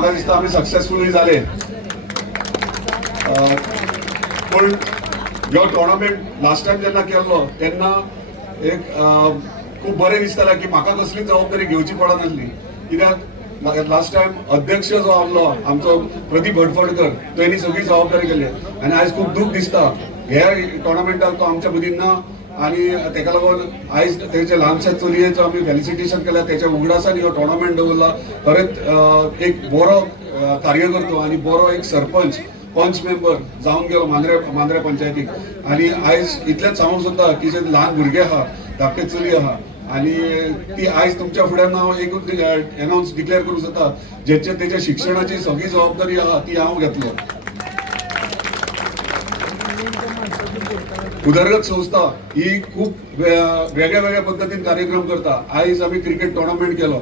मला दिसतं आम्ही सक्सेसफुली झाले. पण ह्यो टोर्नामेंट लास्ट टाइम जेन्ना केल्लो तेन्ना एक खूप बरें दिसतालें की म्हाका कसली जबाबदारी घेवची पडनासली. कित्याक लास्ट टाइम अध्यक्ष जो आसलो आमचो प्रदीप हडफडकर तेणी सगळी जबाबदारी केली आनी आयज खूप दूख दिसता ह्या टोर्नामेंटाक तो आमच्या मदीं ना. आणि तेका लागून आयज तेच्या ल्हानशा चलयेचो आमी फेलिसिटेशन केल्या. त्याच्या उगडासान हो टोर्नामेंट दवरला. खरेंच एक बरो कार्यकर्तो आणि बरो एक सरपंच पंच मेंबर जावन गेलो मांद्रे पंचायतीक. आणि आयज इतलेंच सांगूंक सोदता की जे ल्हान भुरगे आहा धाकटे चली आहा आणि ती आयज तुमच्या फुड्यान हांव एकूच अनाउन्स डिक्लेअर करूंक सोदता जेचे तेच्या शिक्षणाची सगळी जबाबदारी आहा ती हांव घेतलो. उदरगत संस्था ही खूप वेगळ्या वेगळ्या पद्धतीन कार्यक्रम करता. आयज आम्ही क्रिकेट टोर्नामेंट केलो.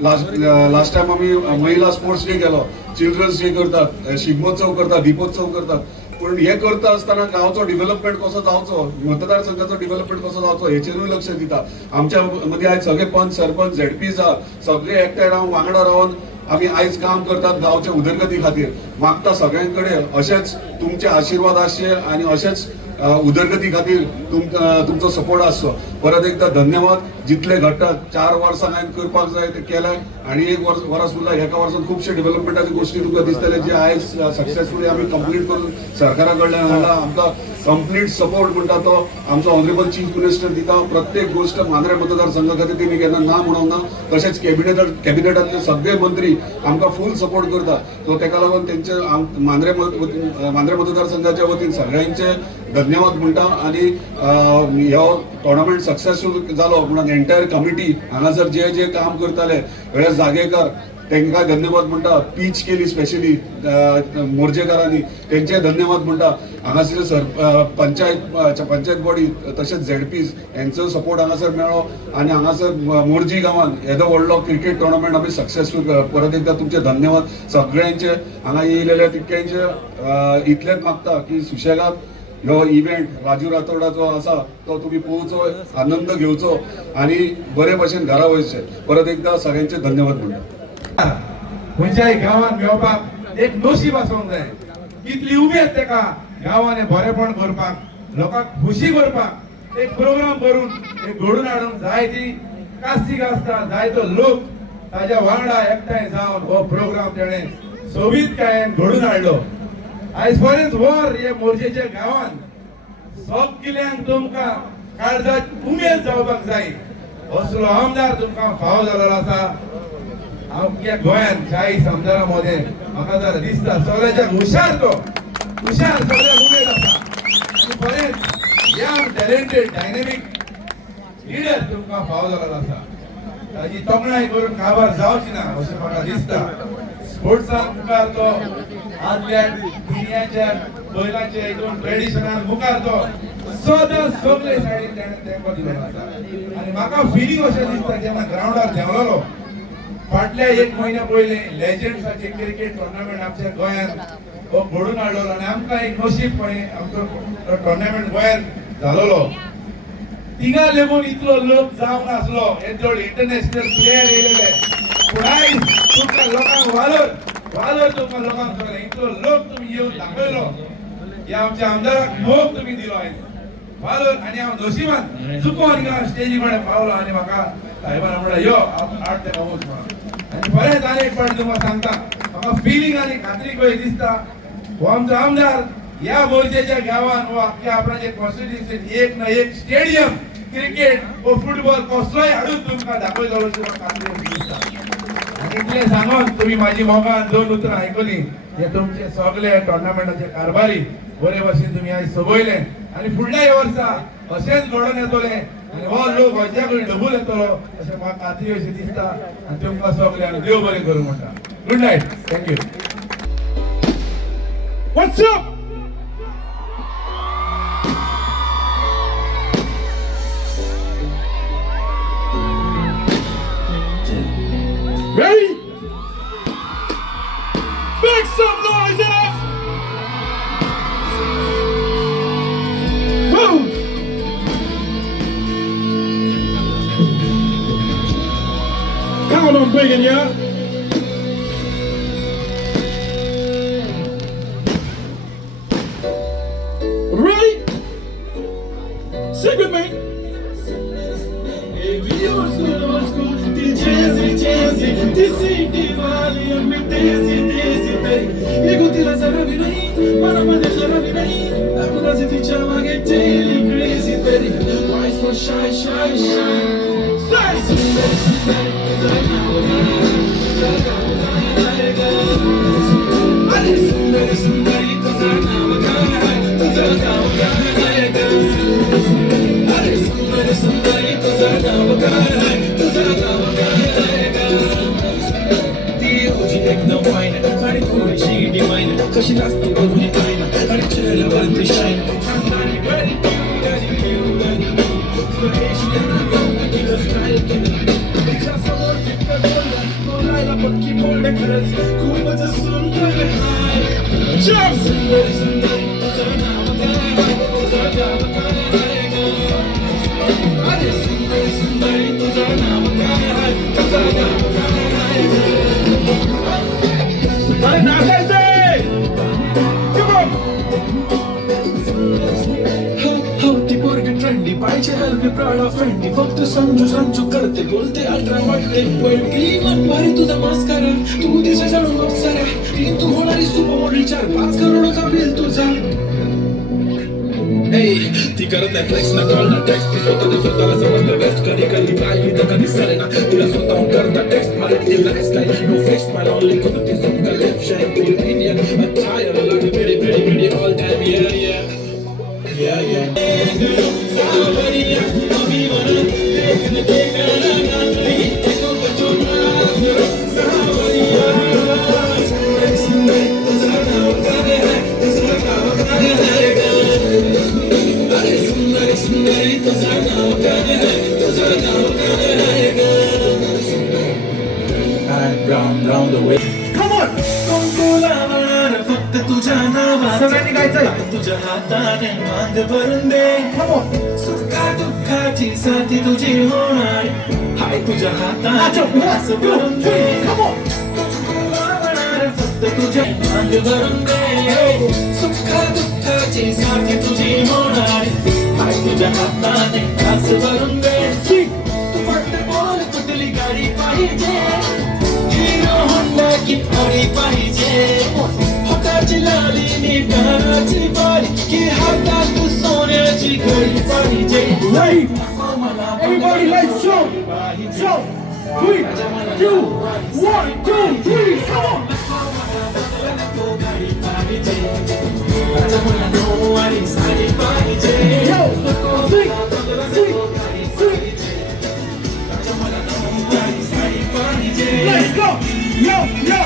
लास्ट टाइम आम्ही महिला स्पोर्ट्स डे केलो. चिल्ड्रन्स डे करतात, शिगमोत्सव करतात, दीपोत्सव करतात. पण हे करता असताना गावचो डेव्हलपमेंट कसो जावचो, मतदारसंघाचो डेव्हलपमेंट कसो जावचो हेचेरूय लक्ष दिता. आमच्या मध्ये आयज सगळे पंच सरपंच झेडपीज आहा सगळे एकठांय रावन वांगडा रावन आम्ही आयज काम करतात गावच्या उदरगती खातीर. मागता सगळ्यांकडे अशेच तुमचे आशीर्वाद आसचे आणि अशेच उदरगती खातीर तुमचो सपोर्ट आसचो. परत एकदा धन्यवाद. जितले घडटा 4 वर्सां हांवें करपाक जाय ते केलें आणि 1 वर्स उरला. एका वर्सान खुबशे डेव्हलपमेंटाची गोष्टी तुमकां दिसतले जे आयज सक्सेसफुली आमी कंप्लीट करून सरकारा कडल्यान हाडला. आमकां कंप्लीट सपोर्ट म्हणटा तो आमचो ऑनरेबल चीफ मिनिस्टर दिता. प्रत्येक गोष्ट मांद्रे मतदारसंघा खातीर तेणी केन्ना ना म्हणूंक ना. तशेंच कॅबिनेटांतले सगळे मंत्री आमकां फूल सपोर्ट करता. सो तेका लागून तेंचे मांद्रे मतदारसंघाच्या वतीन सगळ्यांचे धन्यवाद म्हणटा. आणि ह्यो टोर्नामेंट सक्सेसफुल जालो म्हणून एंटायर कमिटी हांगासर जे जे काम करताले वेळेस जागेकार तांकां धन्यवाद म्हणटा. पीच केली स्पेशली मोर्जेकारांनी तेंचे धन्यवाद म्हणटा. हांगासर पंचायत बॉडी तशेंच झेडपीज हेंचो सपोर्ट हांगासर मेळ्ळो. आनी हांगासर मोर्जी गांवांत येदो व्हडलो क्रिकेट टोर्नामेंट आमी सक्सेसफूल. परत एकदा तुमचे धन्यवाद सगळ्यांचे. हांगा येयलेले तितक्यांचे इतलेंच मागता की सुशेगाद ह्यो इव्हेंट राजू रातोडाचो आसा तो तुमी पळोवचो, आनंद घेवचो आणि बरे भशेन घरा वयचे. परत एकदा सगळ्यांचे धन्यवाद म्हणटा. खंयच्याय गांवांत मेळपाक एक नशीब आसूंक जाय. कितली उमेद तेका गांवांनी बरेपण करपाक लोकांक खुशी करपाक एक प्रोग्राम करून एक घडोवन हाडूंक जाय. ती कास्तीक आसता जायतो लोक ताज्या वांगडा एकठांय जावन हो प्रोग्राम तेणें सोबीतकायेन घडोवन हाडलो. आयज पर्यंत वर हे मोर्जेच्या गांवांत सगल्यांक तुमकां काळजात उमेद जावपाक जाय असलो आमदार तुमकां फावो जाल्लो आसा आमच्या गोंयांत 40 आमदारा मध्ये. म्हाका जर दिसता सगळ्याच्याक हुशार तो हुशार सगळ्याक उमेद आसा. आनी पर्यंत यंग टॅलेंटेड डायनेमिक लिडर तुमकां फावो जाल्लो आसा. ताजी तोखणाय करून काबार जावची ना अशें म्हाका दिसता. स्पोर्ट्सान मुखार तो आदल्या दुनियाच्या बैलांच्या हितून ट्रेडिशनान मुखार तो सदां सगळे सायडीन तेणें तेंको दिल्लो आसा. आनी म्हाका फिलींग अशें दिसता जेन्ना ग्रावंडार देंवलोलो फाटल्या 1 म्हयन्या पयलीं लेजंड्साचे क्रिकेट टोर्नामेंट आमच्या गोंयांत हो घडोवन हाडलो. आनी आमकां एक नशीबपणी आमचो टोर्नामेंट गोंयांत जालोलो. तिगा लागून इतलो लोक जावंक नासलो. येदो इंटरनॅशनल प्लेयर येयलेले. पूण आयज तुमकां लोकांक वालोर तुमकां लोकांक कळ्ळें. इतलो लोक तुमी येवन दाखयलो. ह्या आमच्या आमदाराक मोग तुमी दिलो आयज वालोर. आनी हांव नशिबान चुकोन हिंगा स्टेजी कडेन पावलो आनी म्हाका साहेबान म्हणलें यो हाड तेका वच म्हणून. आनी बरेंच आनी एक फावट तुमकां सांगता म्हाका फिलींग आनी खात्री कशी दिसता हो आमचो आमदार ह्या मोर्जेच्या गांवांत हो आख्या आपणाच्या कॉन्स्टिट्युएन्सींत एक ना एक स्टेडियम क्रिकेट व फुटबॉल कसलोय हाडून तुमकां दाखयतलो अशी म्हाका खात्री दिसता. आनी इतलें सांगून तुमी म्हाजी मोगान 2 उतरां आयकलीं. हे तुमचे सगळे टोर्नामेंटाचे कारभारी बरे भशेन तुमी आयज सोबयले आनी फुडल्या वर्सा अशेंच घडोवन येतले आनी हो लोक गोंयच्या कडेन डबूल येतलो अशें म्हाका खात्री अशी दिसता. आनी तुमकां सगळ्यांक देव बरें करूं म्हणटा. Good night. Thank you. What's up? Ready? Make some noise in it! Woo! Count on bringing ya. Apparazi तिच्या मागे daily crazy berry Why so shy, shy, shy Say! सुंदर, सुंदर, तुझं नाव काय? तुझं नाव काय गं? अरे सुंदर, सुंदरी, तुझं नाव काय? तुझं नाव काय गं? अरे सुंदर, सुंदरी, तुझं नाव काय? तुझं नाव काय गं? ती तुझी एकदम फाईन आणि थोडीशी डिवाईन कशी लागते बघून फाईन आणि चेहऱ्यावरती शाईन आणि very cute आणि cute आणि तुला एशियाना जाऊन केलं स्टाईल केलं तिच्यासमोर फिक्कर बोलला बोलायला पक्की बोलणे खरंच खूपच सुंदर हाय Jump! सुंदर सुंदर तुझं नाव काय तुझं नाव काय गं? अरे सुंदर सुंदरी तुझं नाव काय तुझं नाव काय गं? अरे नाचायचंय! Come on! ती पोरगी ट्रेंडी पाहिजे हलवी प्राडा फ्रेंडी फक्त समजू समजू करते बोलते अल्ट्रा वाटते पडली मन भारी तुझा मस्करा तू दिसे जाणून अप्सरा ती तू होणारी सुपर मॉडेल 4-5 करोडचा बिल तुझा ती करत नाही फ्लेक्स ना कॉल ना टेक्स्ट ती स्वतःला समजतं बेस्ट कधी कधी ट्राय तर कधी सरे ना तिला स्वतःहून करता टेक्स्ट मला ती लाईफस्टाईल नो फेक्स मला ओनली कधी ती सुंदर लेफ्ट शाईन ती Indian attire like pretty pretty pretty all time yeah सावरिया अभी मन देखने देखना नाचली एको बचोना सावरिया सुंदर सुंदर तुझा नाव काय है तुझा नाव काय है गं अरे सुंदर सुंदरी तुझा नाव काय है तुझा नाव काय है गं round the way Come on! कोण बोलावणार फक्त तुझ्या नावाचं सगळ्यांनी गायचंय. तुझ्या हाताने मांग भरून दे Come on! सुखा दुःखाची साथी तुझी होणार हाय तुझ्या हाताने असं भरून दे Come on! बोलावणार फक्त तुझ्या मांग भरून दे सुखा दुःखाची साथी तुझी होणार हाय तुझ्या हाताने असं भरून दे तू फक्त बोल कुठली गाडी पाहिजे हिरो होंडा की गाडी पाहिजे हाताची लाली नी कानाची बारी की हातात सोन्याची घडी पाहिजे Ready? Everybody, let's show! Show! 3, 2, 1, 2, 3, come on! गाडी पाहिजे माझ्या मला नऊवारी साडी पाहिजे Yo! Sing! Sing! Sing! माझ्या मला नऊवारी साडी पाहिजे Let's go! Yo! Yo!